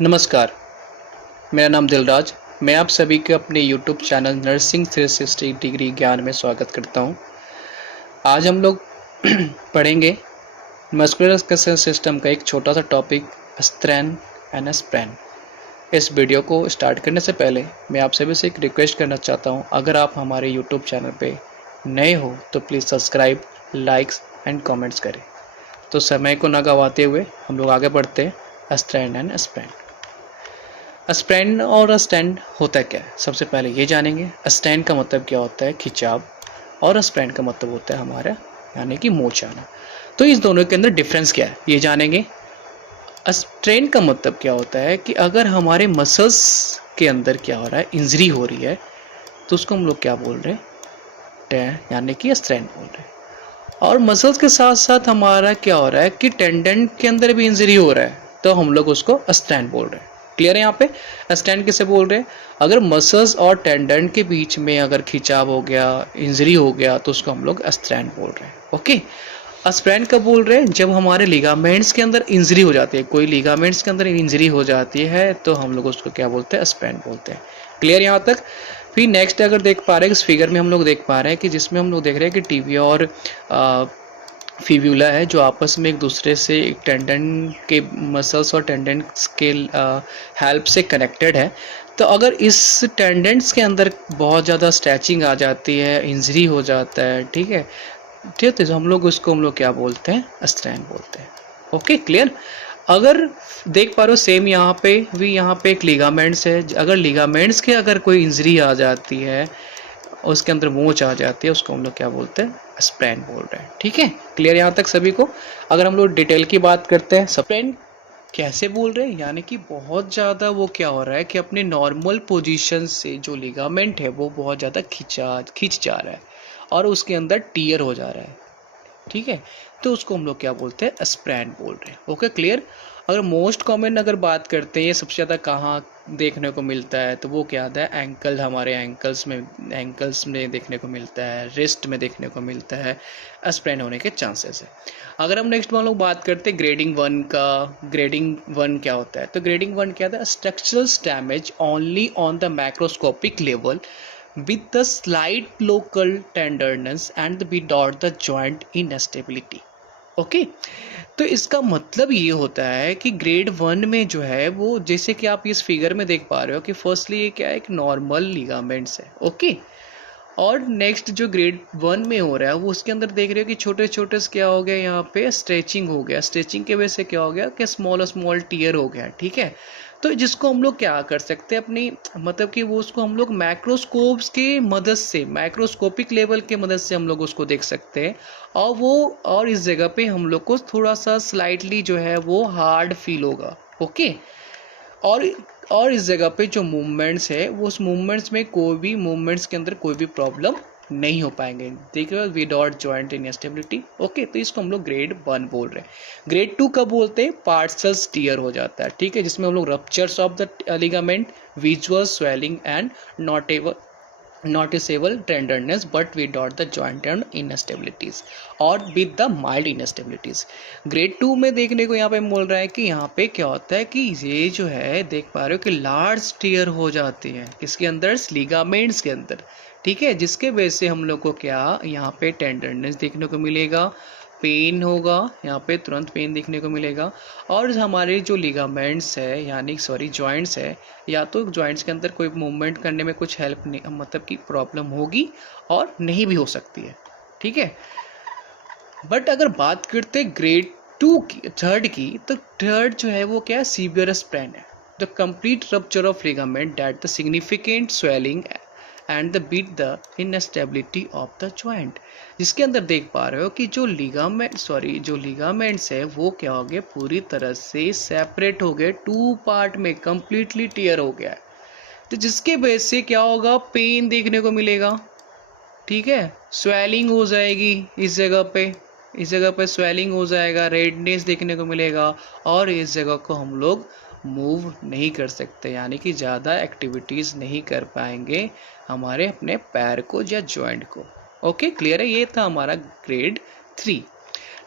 नमस्कार, मेरा नाम दिलराज। मैं आप सभी के अपने यूट्यूब चैनल नर्सिंग 360 डिग्री ज्ञान में स्वागत करता हूं। आज हम लोग पढ़ेंगे मस्कुलर सिस्टम का एक छोटा सा टॉपिक, स्ट्रेन एंड स्प्रैन। इस वीडियो को स्टार्ट करने से पहले मैं आप सभी से एक रिक्वेस्ट करना चाहता हूं, अगर आप हमारे यूट्यूब चैनल पे नए हो तो please subscribe, likes and comments करें। तो समय को न गवाते हुए हम लोग आगे बढ़ते हैं। Strain and स्प्रैन। स्प्रैन और स्टैंड होता क्या है, सबसे पहले ये जानेंगे। स्टैंड का मतलब क्या होता है, खिंचाव, और स्प्रैन का मतलब होता है हमारा यानी कि मोच आना। तो इस दोनों के अंदर डिफरेंस क्या है ये जानेंगे। स्ट्रेन का मतलब क्या होता है कि अगर हमारे मसल्स के अंदर क्या हो रहा है, इंजरी हो रही है, तो उसको हम लोग क्या बोल रहे हैं, यानी कि स्ट्रेन बोल रहे हैं। और मसल्स के साथ साथ हमारा क्या हो रहा है कि टेंडन के अंदर भी इंजरी हो रहा है, तो हम लोग उसको स्ट्रेन बोल रहे हैं। क्लियर है? यहाँ पे स्ट्रेन किसे बोल रहे हैं, अगर मसल्स और टेंडन के बीच में अगर खिंचाव हो गया, इंजरी हो गया, तो उसको हम लोग स्ट्रेन बोल रहे हैं। ओके। स्प्रैन कब बोल रहे हैं, जब हमारे लिगामेंट्स के अंदर इंजरी हो जाती है, कोई लिगामेंट्स के अंदर इंजरी हो जाती है, तो हम लोग उसको क्या बोलते हैं, स्प्रैन बोलते हैं। क्लियर यहाँ तक? फिर नेक्स्ट अगर देख पा रहे हैं, इस फिगर में हम लोग देख पा रहे हैं कि जिसमें हम लोग देख रहे हैं कि टीबिया और फिब्यूला है, जो आपस में एक दूसरे से एक टेंडन के मसल्स और टेंडेंट्स के हेल्प से कनेक्टेड है। तो अगर इस टेंडेंट्स के अंदर बहुत ज़्यादा स्ट्रेचिंग आ जाती है, इंजरी हो जाता है, ठीक है, ठीक है, तो हम लोग क्या बोलते हैं, स्ट्रेन बोलते हैं। Okay, clear? अगर देख पा रहे हो सेम यहाँ पे एक लिगामेंट्स है, अगर लिगामेंट्स के अगर कोई इंजरी आ जाती है, उसके अंदर मोच आ जाती है, उसको हम लोग क्या बोलते हैं, स्प्रैन बोल रहे हैं। ठीक है, क्लियर यहाँ तक सभी को? अगर हम लोग डिटेल की बात करते हैं, स्प्रैन कैसे बोल रहे हैं, यानी कि बहुत ज़्यादा वो क्या हो रहा है कि अपने नॉर्मल पोजीशन से जो लिगामेंट है वो बहुत ज़्यादा खिंच जा रहा है और उसके अंदर टीयर हो जा रहा है। ठीक है, तो उसको हम लोग क्या बोलते हैं, स्प्रैन बोल रहे हैं। Okay, clear? अगर मोस्ट कॉमन अगर बात करते हैं, ये सबसे ज़्यादा कहाँ देखने को मिलता है, तो वो क्या आता है, हमारे एंकल्स में देखने को मिलता है, रिस्ट में देखने को मिलता है, स्प्रैन होने के चांसेस है। अगर हम नेक्स्ट हम लोग बात करते हैं ग्रेडिंग वन का, ग्रेडिंग वन क्या होता है, तो ग्रेडिंग वन क्या था, structural damage only on the macroscopic level with the slight local tenderness and without the joint instability। Okay, तो इसका मतलब ये होता है कि ग्रेड वन में जो है वो, जैसे कि आप इस फिगर में देख पा रहे हो कि फर्स्टली ये क्या है, एक नॉर्मल लिगामेंट्स है। ओके, और नेक्स्ट जो ग्रेड वन में हो रहा है वो उसके अंदर देख रहे हो कि छोटे छोटे क्या हो गया, यहाँ पे स्ट्रेचिंग हो गया, स्ट्रेचिंग के वजह से क्या हो गया कि स्मॉल स्मॉल टीयर हो गया। ठीक है, तो जिसको हम लोग क्या कर सकते हैं अपनी, मतलब कि वो उसको हम लोग मैक्रोस्कोप्स के मदद से, माइक्रोस्कोपिक लेवल के मदद से हम लोग उसको देख सकते हैं। और वो, और इस जगह पे हम लोग को थोड़ा सा स्लाइटली जो है वो हार्ड फील होगा। ओके, और और इस जगह पे जो मूवमेंट्स है वो, उस मूवमेंट्स में कोई भी मूवमेंट्स के अंदर कोई भी प्रॉब्लम नहीं हो पाएंगे। देख रहे हो, विदाउट जॉइंट इनस्टेबिलिटी। ओके, तो इसको हम लोग ग्रेड वन बोल रहे हैं। ग्रेड टू कब बोलते हैं, पार्शल टीयर हो जाता है। ठीक है, जिसमें हम लोग ruptures of the ligament, visual swelling and noticeable tenderness but without the joint and instabilities और with the mild instabilities। Grade two में देखने को यहाँ पे बोल रहा है कि यहाँ पे क्या होता है कि ये जो है देख पा रहे हो कि लार्ज टीयर हो जाती है किसके अंदर, लिगामेंट्स के अंदर। ठीक है, जिसके वजह से हम लोग को क्या यहाँ पे टेंडरनेस देखने को मिलेगा, पेन होगा, यहाँ पे तुरंत पेन देखने को मिलेगा। और हमारे जो लिगामेंट्स है, यानी सॉरी जॉइंट्स है, या तो जॉइंट्स के अंदर कोई मूवमेंट करने में कुछ हेल्प नहीं, मतलब कि प्रॉब्लम होगी और नहीं भी हो सकती है। ठीक है, बट अगर बात करते ग्रेड टू की, थर्ड की, तो थर्ड जो है वो क्या है, सीवियर स्प्रैन है, the complete rupture of ligament that the significant swelling and the beat the instability of the joint. जिसके अंदर देख पा रहे हो कि जो लिगामेंट्स है वो क्या हो गए, पूरी तरह से सेपरेट हो गए, टू पार्ट में कंप्लीटली टीयर हो गया है। तो जिसके बेस से क्या होगा, पेन देखने को मिलेगा। ठीक है, स्वेलिंग हो जाएगी इस जगह पे स्वेलिंग हो जाएगा, रेडनेस देखने को मिलेगा, और इस जगह को हम लोग मूव नहीं कर सकते, यानी कि ज़्यादा एक्टिविटीज़ नहीं कर पाएंगे हमारे अपने पैर को या जॉइंट को। ओके, क्लियर है? ये था हमारा ग्रेड थ्री।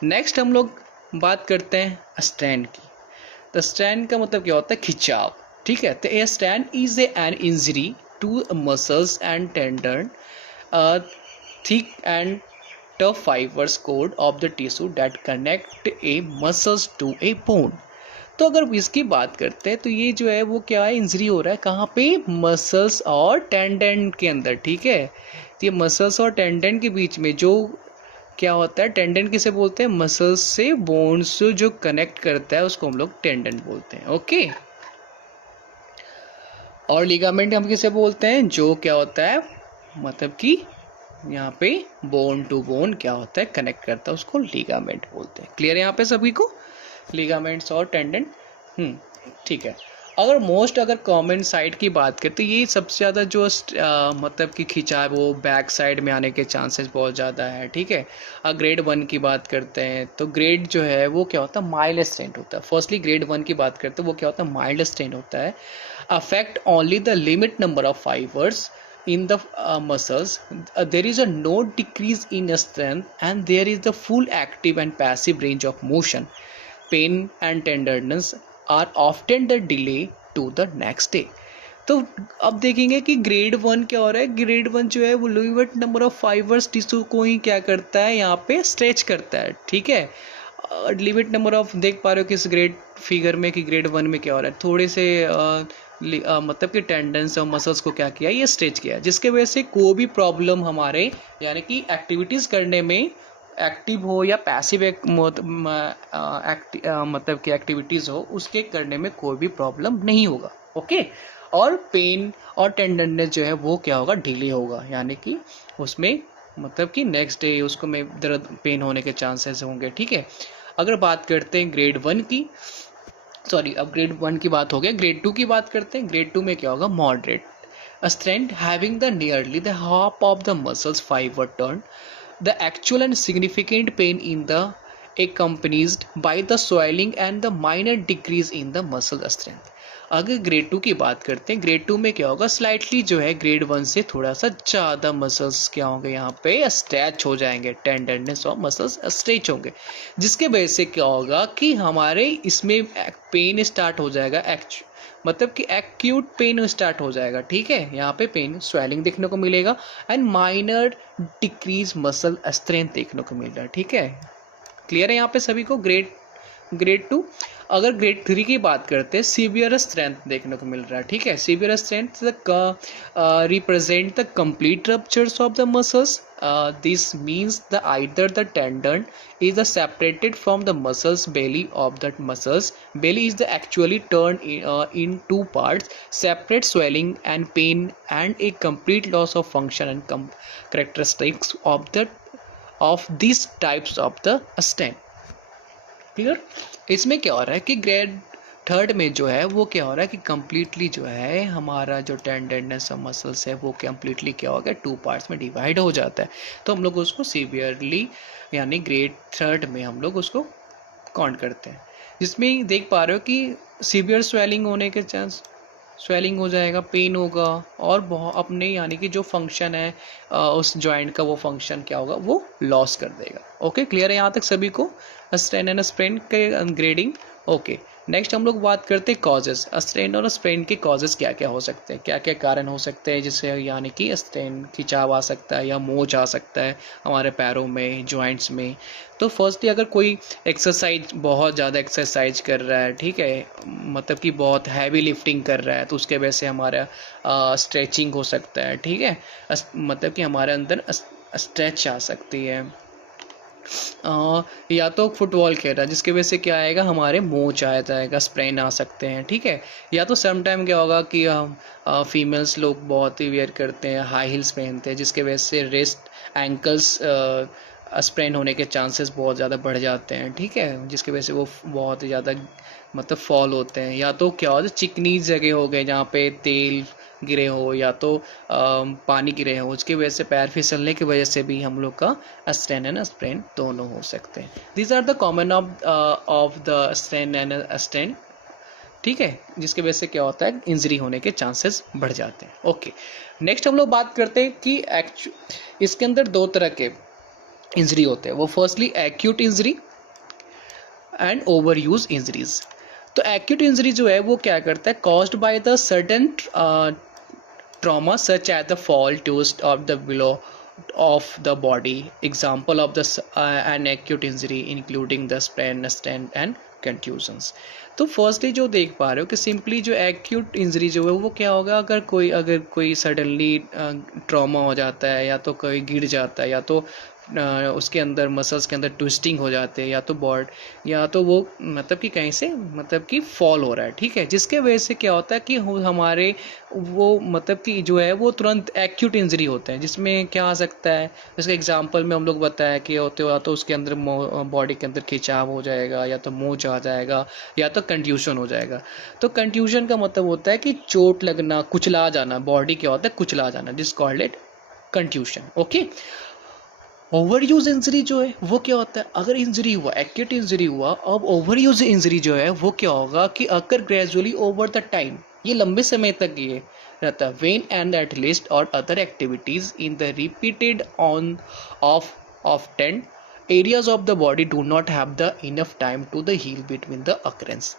नेक्स्ट हम लोग बात करते हैं स्ट्रेन की। तो स्ट्रेन का मतलब क्या होता है, खिंचाव, ठीक है। तो a strain is an injury to muscles and tendon, thick and tough fibers cord of the tissue that connect a muscles to a bone। तो अगर इसकी बात करते हैं तो ये जो है वो क्या है, इंजरी हो रहा है कहाँ पे, मसल्स और टेंडन के अंदर, ठीक है। तो ये मसल्स और टेंडन के बीच में जो क्या होता है, टेंडन किसे बोलते हैं, मसल्स से बोन्स जो कनेक्ट करता है उसको हम लोग टेंडन बोलते हैं, ओके। और लिगामेंट हम किसे बोलते हैं, जो क्या होता है, मतलब कि यहाँ पे बोन टू बोन क्या होता है, कनेक्ट करता है, उसको लिगामेंट बोलते हैं। क्लियर है यहाँ पे सभी को, लिगामेंट्स और टेंडन, ठीक है। अगर कॉमन साइड की बात करें तो ये सबसे ज़्यादा जो मतलब कि खिंचा है वो बैक साइड में आने के चांसेस बहुत ज़्यादा है, ठीक है। अगर ग्रेड 1 की बात करते हैं तो ग्रेड जो है वो क्या होता है, माइल्ड स्ट्रेन होता है। फर्स्टली ग्रेड 1 की बात करते हैं वो क्या होता है, माइल्ड स्ट्रेन होता है। Affect only the limit number of fibres in the muscles, there is a no decrease in strength and there is the full active and passive range of motion। pain and tenderness are often the delay to the next day। तो अब देखेंगे कि grade 1 क्या हो रहा है, grade 1 जो है वो limit number of fibres tissue को ही क्या करता है, यहाँ पे स्ट्रेच करता है, ठीक है। लिमिट नंबर ऑफ देख पा रहे हो किस ग्रेड फिगर में कि ग्रेड 1 में क्या हो रहा है, थोड़े से मतलब कि टेंडेंस और मसल्स को क्या किया, ये स्ट्रेच किया, जिसके वजह से कोई भी प्रॉब्लम हमारे यानी कि एक्टिविटीज़ करने में, एक्टिव हो या पैसिव मतलब कि एक्टिविटीज़ हो उसके करने में कोई भी प्रॉब्लम नहीं होगा, ओके। और पेन और टेंडरनेस जो है वो क्या होगा, डिले होगा, यानी कि उसमें मतलब कि नेक्स्ट डे उसको में दर्द पेन होने के चांसेस होंगे, ठीक है। अगर बात करते हैं ग्रेड 1 की, सॉरी अब ग्रेड 1 की बात हो गया, ग्रेड 2 की बात करते हैं। ग्रेड 2 में क्या होगा, moderate strength having the nearly the half of the muscles fibre turn, the actual and significant pain in the accompanied by the swelling and the minor decrease in the muscle strength। अगर grade 2 की बात करते हैं, grade 2 में क्या होगा, slightly जो है ग्रेड 1 से थोड़ा सा ज़्यादा मसल्स क्या होंगे, यहाँ पे स्ट्रेच हो जाएंगे, टेंडरनेस और मसल्स स्ट्रेच होंगे, जिसके वजह से क्या होगा कि हमारे इसमें पेन स्टार्ट हो जाएगा, मतलब कि एक्यूट पेन स्टार्ट हो जाएगा, ठीक है। यहाँ पे पेन स्वेलिंग देखने को मिलेगा and minor decrease muscle strength देखने को मिल रहा है, ठीक है। क्लियर है यहाँ पे सभी को, ग्रेड 2। अगर ग्रेड 3 की बात करते हैं, सीवियर स्ट्रेंथ देखने को मिल रहा है, ठीक है। Severe strength represent the complete ruptures of the muscles. This means the either the tendon is separated from the muscles belly of the muscles belly is the actually turned in two parts, separate swelling and pain and a complete loss of function and characteristics of these types of the stent। Clear. इसमें क्या हो रहा है कि grade 3 में जो है वो क्या हो रहा है कि कम्प्लीटली जो है हमारा जो टेंडरनेस और मसल्स है वो कम्प्लीटली क्या हो गया, 2 पार्ट्स में डिवाइड हो जाता है। तो हम लोग उसको सीवियरली यानी ग्रेड 3 में हम लोग उसको काउंट करते हैं, जिसमें देख पा रहे हो कि सीवियर स्वेलिंग होने के चांस, स्वेलिंग हो जाएगा, पेन होगा और बहुत अपने यानी कि जो फंक्शन है उस जॉइंट का वो फंक्शन क्या होगा, वो लॉस कर देगा, ओके। क्लियर है यहाँ तक सभी को, स्ट्रेन एंड स्प्रेन के ग्रेडिंग, ओके। नेक्स्ट हम लोग बात करते हैं कॉजेज। स्ट्रेन और स्प्रेन के कॉजेज क्या क्या हो सकते हैं, क्या क्या कारण हो सकते हैं जिससे यानी कि स्ट्रेन खिंचाव आ सकता है या मोच आ सकता है हमारे पैरों में, जॉइंट्स में। तो फर्स्टली अगर कोई एक्सरसाइज बहुत ज़्यादा एक्सरसाइज कर रहा है, ठीक है, मतलब कि बहुत हैवी लिफ्टिंग कर रहा है, तो उसके वजह से हमारा स्ट्रेचिंग हो सकता है, ठीक है, मतलब कि हमारे अंदर स्ट्रेच आ सकती है। या तो फुटबॉल खेल रहा है जिसकी वजह से क्या आएगा, हमारे मोच आ जाएगा, स्प्रेन आ सकते हैं, ठीक है। या तो सम टाइम क्या होगा कि फीमेल्स लोग बहुत ही वेयर करते हैं, हाई हील्स पहनते हैं, जिसके वजह से रिस्ट एंकल्स स्प्रेन होने के चांसेस बहुत ज़्यादा बढ़ जाते हैं, ठीक है, जिसकी वजह से वो बहुत ही ज़्यादा मतलब फॉल होते हैं। या तो क्या होता है, चिकनी जगह हो गए जहाँ पे तेल गिरे हो या तो पानी गिरे हो, उसकी वजह से पैर फिसलने की वजह से भी हम लोग का स्ट्रेन एंड स्प्रेन दोनों हो सकते हैं। These are the common of the strain and strain, ठीक है, जिसकी वजह से क्या होता है, इंजरी होने के चांसेस बढ़ जाते हैं, ओके। नेक्स्ट हम लोग बात करते हैं कि इसके अंदर 2 तरह के इंजरी होते हैं। वो firstly acute injury and over use injuries. तो एक्यूट इंजरी जो है वो क्या करता है, caused by the certain trauma such as the fall, twist of the below of the body. Example of the an acute injury including the sprain, stent and contusions. तो firstly जो देख पा रहे हो कि सिंपली जो एक्यूट इंजरी जो है वो क्या होगा, अगर कोई सडनली ट्रॉमा हो जाता है, या तो कोई गिर जाता है, या तो उसके अंदर मसल्स के अंदर ट्विस्टिंग हो जाते हैं, या तो वो मतलब कि कहीं से मतलब कि फॉल हो रहा है, ठीक है, जिसके वजह से क्या होता है कि हमारे वो मतलब कि जो है वो तुरंत एक्यूट इंजरी होते हैं, जिसमें क्या आ सकता है, इसके एग्जांपल में हम लोग बताया कि होते हो तो उसके अंदर बॉडी के अंदर खिंचाव हो जाएगा, या तो मोच आ जाएगा, या तो कंट्यूशन हो जाएगा। तो कंट्यूशन का मतलब होता है कि चोट लगना, कुचला जाना, बॉडी क्या होता है, कुचला जाना, जिस called it contusion. Okay, overuse injury जो है वो क्या होता है, अगर इंजरी हुआ, एक्यूट इंजरी हुआ, अब ओवर यूज इंजरी जो है वो क्या होगा कि अगर ग्रेजुअली ओवर द टाइम, ये लंबे समय तक ये रहता है, वेन एंड एट लिस्ट और other activities in the repeated on off 10 areas of the body do not have the enough time to the heal between the occurrence,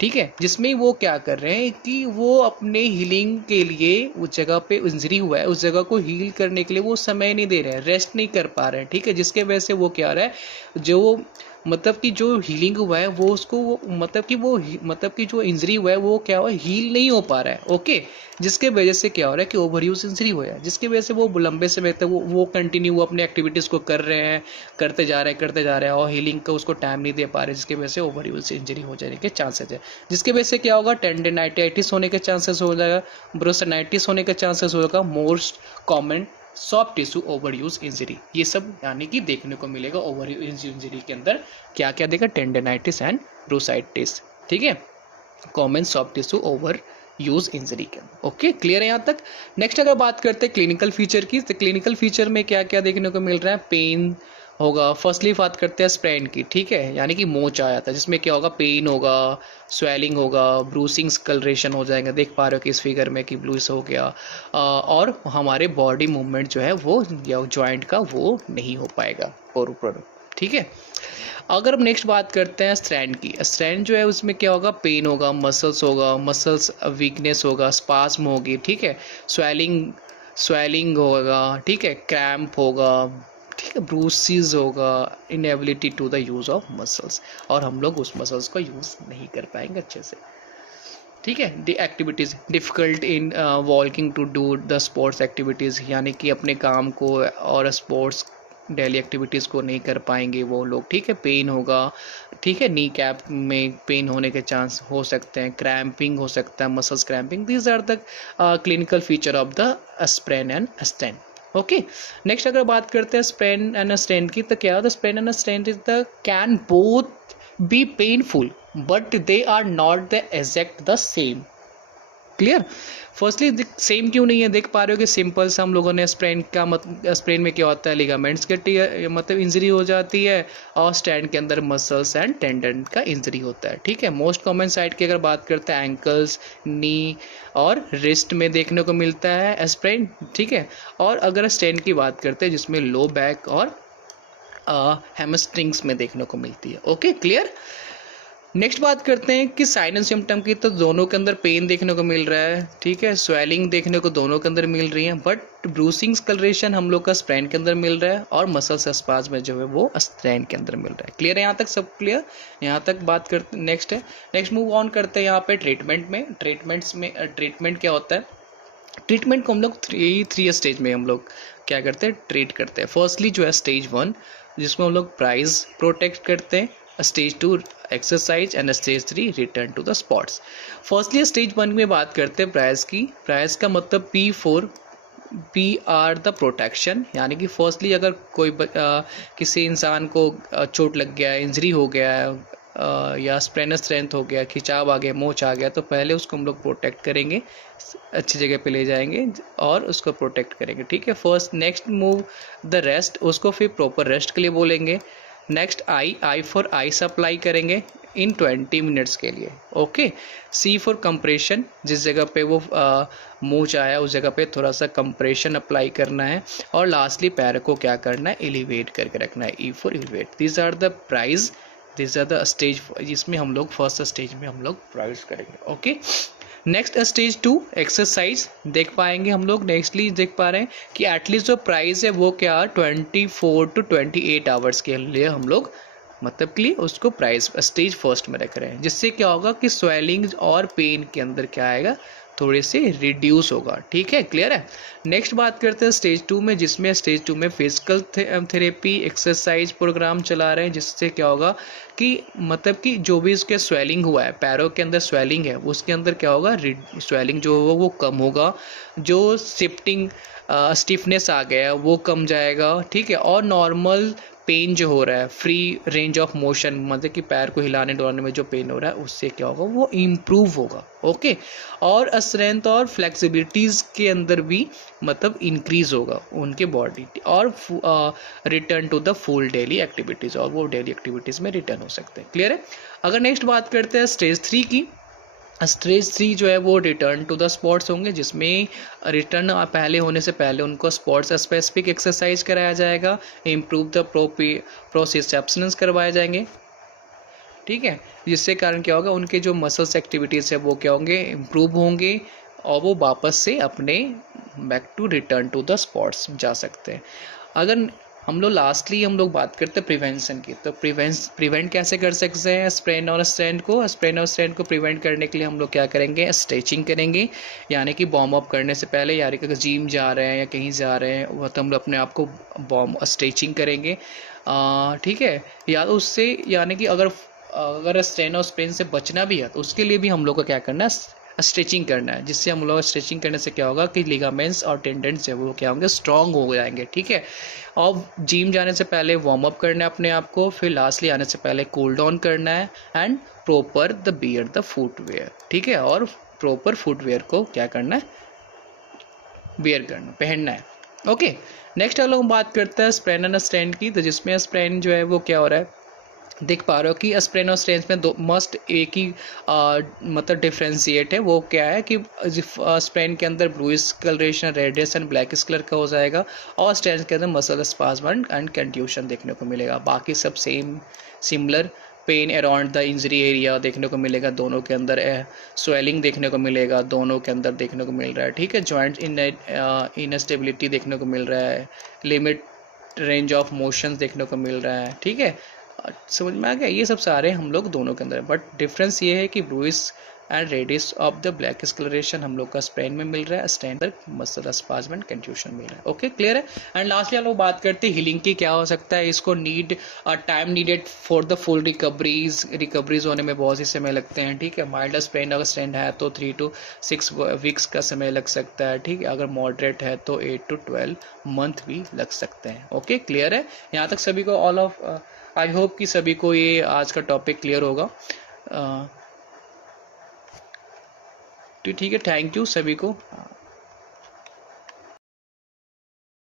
ठीक है, जिसमें वो क्या कर रहे हैं कि वो अपने हीलिंग के लिए उस जगह पे इंजरी हुआ है उस जगह को हील करने के लिए वो समय नहीं दे रहे हैं, रेस्ट नहीं कर पा रहे हैं, ठीक है, जिसके वजह से वो क्या हो रहा है, जो मतलब कि जो हीलिंग हुआ है वो उसको मतलब कि जो इंजरी हुआ है वो क्या हुआ, हील नहीं हो पा रहा है। ओके, जिसके वजह से क्या हो रहा है कि ओवर यूज इंजरी हुआ है, जिसकी वजह से वो लंबे समय तक वो कंटिन्यू वो अपने एक्टिविटीज़ को कर रहे हैं, करते जा रहे हैं और हीलिंग का उसको टाइम नहीं दे पा रहे, जिसकी वजह से ओवर यूज इंजरी हो जाने के चांसेस है, जिसकी वजह से क्या होगा, टेंडिनाइटिस होने के चांसेस हो जाएगा, ब्रोसिनाइटिस होने के चांसेस होगा, most common soft tissue over use injury, ये सब यानी कि देखने को मिलेगा ओवर यूज इंजरी के अंदर क्या क्या देगा, टेंडिनाइटिस एंड ब्रोसाइटिस, ठीक है, common soft tissue over use injury के। ओके, क्लियर है यहाँ तक। नेक्स्ट अगर बात करते हैं क्लिनिकल फीचर की, तो क्लिनिकल फीचर में क्या क्या देखने को मिल रहा है, पेन होगा, फर्स्टली बात करते हैं स्प्रेन की, ठीक है, यानी कि मोच आया था, जिसमें क्या होगा, पेन होगा, स्वेलिंग होगा, ब्रूसिंग स्कलरेशन हो जाएगा, देख पा रहे हो कि इस फिगर में कि ब्लूस हो गया, और हमारे बॉडी मूवमेंट जो है वो जॉइंट का वो नहीं हो पाएगा और ठीक है। अगर हम नेक्स्ट बात करते हैं स्ट्रैंड की, स्ट्रैंड जो है उसमें क्या होगा, पेन होगा, मसल्स वीकनेस होगा, स्पास्म होगी, ठीक है, स्वेलिंग होगा, ठीक है, क्रैम्प होगा, ठीक है, ब्रूसिस होगा, inability to the use of muscles, और हम लोग उस मसल्स को यूज नहीं कर पाएंगे अच्छे से, ठीक है। The activities difficult in walking to do the sports activities, यानी कि अपने काम को और स्पोर्ट्स डेली एक्टिविटीज़ को नहीं कर पाएंगे वो लोग, ठीक है, पेन होगा, ठीक है, नी कैप में पेन होने के चांस हो सकते हैं, क्रैम्पिंग हो सकता है, muscles cramping, these are the clinical feature of the sprain and strain. Okay, next अगर बात करते हैं स्प्रेन एंड स्टेन की, तो क्या होता है, sprain and stain is the can both B painful but they are not the exact the same, clear. Firstly same क्यों नहीं है, देख पा रहे हो कि सिंपल सा हम लोगों ने स्प्रेन में क्या होता है, लिगामेंट्स के मतलब इंजरी हो जाती है, और स्टैंड के अंदर मसल्स एंड टेंडन का इंजरी होता है, ठीक है। मोस्ट कॉमन साइड की अगर बात करते हैं एंकल्स, नी और रिस्ट में देखने को मिलता है स्प्रेन, ठीक है। और अगर स्टैंड की बात करते हैं जिसमें लो बैक और हैमस्ट्रिंग्स में देखने को मिलती है। Okay, clear. नेक्स्ट बात करते हैं कि साइन एंड सिम्टम की, तो दोनों के अंदर पेन देखने को मिल रहा है, ठीक है, स्वेलिंग देखने को दोनों के अंदर मिल रही है, बट ब्रूसिंग स्कलरेशन हम लोग का स्प्रेन के अंदर मिल रहा है, और मसल्स स्पाज में जो है वो स्ट्रेन के अंदर मिल रहा है। क्लियर है यहाँ तक, सब क्लियर। यहाँ तक बात करते, नेक्स्ट मूव ऑन करते हैं यहाँ पे ट्रीटमेंट में। ट्रीटमेंट क्या होता है, ट्रीटमेंट को हम लोग थ्री स्टेज में हम लोग क्या करते हैं, ट्रीट करते हैं। फर्स्टली जो है स्टेज 1, जिसमें हम लोग प्राइज प्रोटेक्ट करते हैं, stage 2 exercise and stage 3 return to the sports. Firstly stage 1 में बात करते हैं प्राइज की। प्राइज का मतलब पी आर द प्रोटेक्शन, यानी कि फर्स्टली अगर कोई किसी इंसान को चोट लग गया है, इंजरी हो गया है, या स्प्रेन स्ट्रेंथ हो गया, खिंचाव आ गया, मोच आ गया, तो पहले उसको हम लोग प्रोटेक्ट करेंगे, अच्छी जगह पे ले जाएंगे और उसको प्रोटेक्ट करेंगे, ठीक है। First next move the rest, उसको फिर प्रॉपर रेस्ट के लिए बोलेंगे। Next I for ice apply करेंगे इन 20 मिनट्स के लिए। ओके, सी फॉर कंप्रेशन, जिस जगह पे वो मोच आया उस जगह पे थोड़ा सा कंप्रेशन अप्लाई करना है, और लास्टली पैर को क्या करना है, एलिवेट करके रखना है, E for elevate. These are the price this are the stage जिसमें हम लोग फर्स्ट स्टेज में हम लोग प्रोवाइड करेंगे। ओके, नेक्स्ट स्टेज 2 एक्सरसाइज देख पाएंगे हम लोग। नेक्स्टली देख पा रहे हैं कि एटलीस्ट जो प्राइस है वो क्या 24 to 28 आवर्स के लिए हम लोग मतलब के लिए उसको प्राइस स्टेज फर्स्ट में रख रहे हैं, जिससे क्या होगा कि स्वेलिंग और पेन के अंदर क्या आएगा, थोड़े से रिड्यूस होगा। ठीक है, क्लियर है। नेक्स्ट बात करते हैं स्टेज 2 में, जिसमें स्टेज 2 में फिजिकल थेरेपी एक्सरसाइज प्रोग्राम चला रहे हैं, जिससे क्या होगा कि मतलब कि जो भी इसके स्वेलिंग हुआ है, पैरों के अंदर स्वेलिंग है, उसके अंदर क्या होगा, स्वेलिंग जो होगा वो कम होगा, जो शिफ्टिंग स्टिफनेस आ गया वो कम जाएगा। ठीक है, और नॉर्मल पेन जो हो रहा है, फ्री रेंज ऑफ मोशन मतलब कि पैर को हिलाने डुलाने में जो पेन हो रहा है उससे क्या होगा, वो इम्प्रूव होगा। ओके, और स्ट्रेंथ और फ्लेक्सिबिलिटीज़ के अंदर भी मतलब इंक्रीज होगा उनके बॉडी, और return to the full daily activities, और वो डेली एक्टिविटीज़ में रिटर्न हो सकते हैं। क्लियर है। अगर नेक्स्ट बात करते हैं स्टेज 3 की, स्टेज 3 जो है वो रिटर्न टू द स्पोर्ट्स होंगे, जिसमें रिटर्न पहले होने से पहले उनको स्पोर्ट्स स्पेसिफिक एक्सरसाइज कराया जाएगा, इम्प्रूव द प्रोसिसेप्शंस करवाए जाएंगे। ठीक है, जिससे कारण क्या होगा, उनके जो मसल्स एक्टिविटीज़ है वो क्या होंगे, इम्प्रूव होंगे, और वो वापस से अपने back to return to the sports जा सकते हैं। अगर हम लोग लास्टली हम लोग बात करते हैं प्रिवेंशन की, तो प्रिवेंट कैसे कर सकते हैं स्प्रेन और स्ट्रेंड को। स्प्रेन और स्ट्रेंड को प्रिवेंट करने के लिए हम लोग क्या करेंगे, स्ट्रेचिंग करेंगे, यानी कि वार्म अप करने से पहले, यानी कि अगर जिम जा रहे हैं या कहीं जा रहे हैं वो तो हम लोग अपने आप को स्ट्रेचिंग करेंगे। ठीक है, या तो उससे यानी कि अगर स्ट्रेन और स्प्रेन से बचना भी है तो उसके लिए भी हम लोग को क्या करना है, स्ट्रेचिंग करना है, जिससे हम लोग स्ट्रेचिंग करने से क्या होगा कि लिगामेंट्स और टेंडेंस है वो क्या होंगे, स्ट्रांग हो जाएंगे। ठीक है, और जिम जाने से पहले वार्म अप करना है अपने आप को, फिर लास्टली आने से पहले कूल डाउन करना है, and proper the bear the footwear. ठीक है, और प्रॉपर फुटवेयर को क्या करना है, बियर करना, पहनना है। ओके, नेक्स्ट हम लोग बात करते हैं स्प्रेन एंड स्ट्रेन की, तो जिसमें स्प्रेन जो है वो क्या हो रहा है, देख पा रहे हो कि स्प्रेन और स्ट्रेन में दो मस्ट एक ही मतलब डिफ्रेंशिएट है। वो क्या है कि स्प्रेन के अंदर bluish colouration, radius and blackish colour का हो जाएगा, और स्ट्रेन के अंदर मसल स्पाज्म एंड कंट्यूशन देखने को मिलेगा। बाकी सब same similar, pain around the injury area देखने को मिलेगा दोनों के अंदर, स्वेलिंग देखने को मिलेगा दोनों के अंदर देखने को मिल रहा है। ठीक है, जॉइंट इनस्टेबिलिटी देखने को मिल रहा है, लिमिट रेंज ऑफ मोशंस देखने को मिल रहा है। ठीक है, समझ में आ गया, ये सब सारे हम लोग दोनों के अंदर, बट डिफरेंस ये है कि bluish and radius of the black colouration हम लोग का स्प्रेन में मिल रहा है, स्ट्रेन पर मसल स्पाज्म एंड कंट्यूशन मिल रहा है। ओके, क्लियर है। एंड लास्टली हम लोग बात करते हैं हीलिंग की, क्या हो सकता है, इसको time needed for the full recoveries होने में बहुत ही समय लगते हैं। ठीक है, माइल्ड स्प्रेन अगर स्ट्रेन है तो 3 to 6 वीक्स का समय लग सकता है। ठीक है, अगर मॉडरेट है तो 8 to 12 मंथ भी लग सकते हैं। ओके, क्लियर है। यहाँ तक सभी को ऑल ऑफ आई होप कि सभी को ये आज का टॉपिक क्लियर होगा। तो ठीक है, थैंक यू सभी को।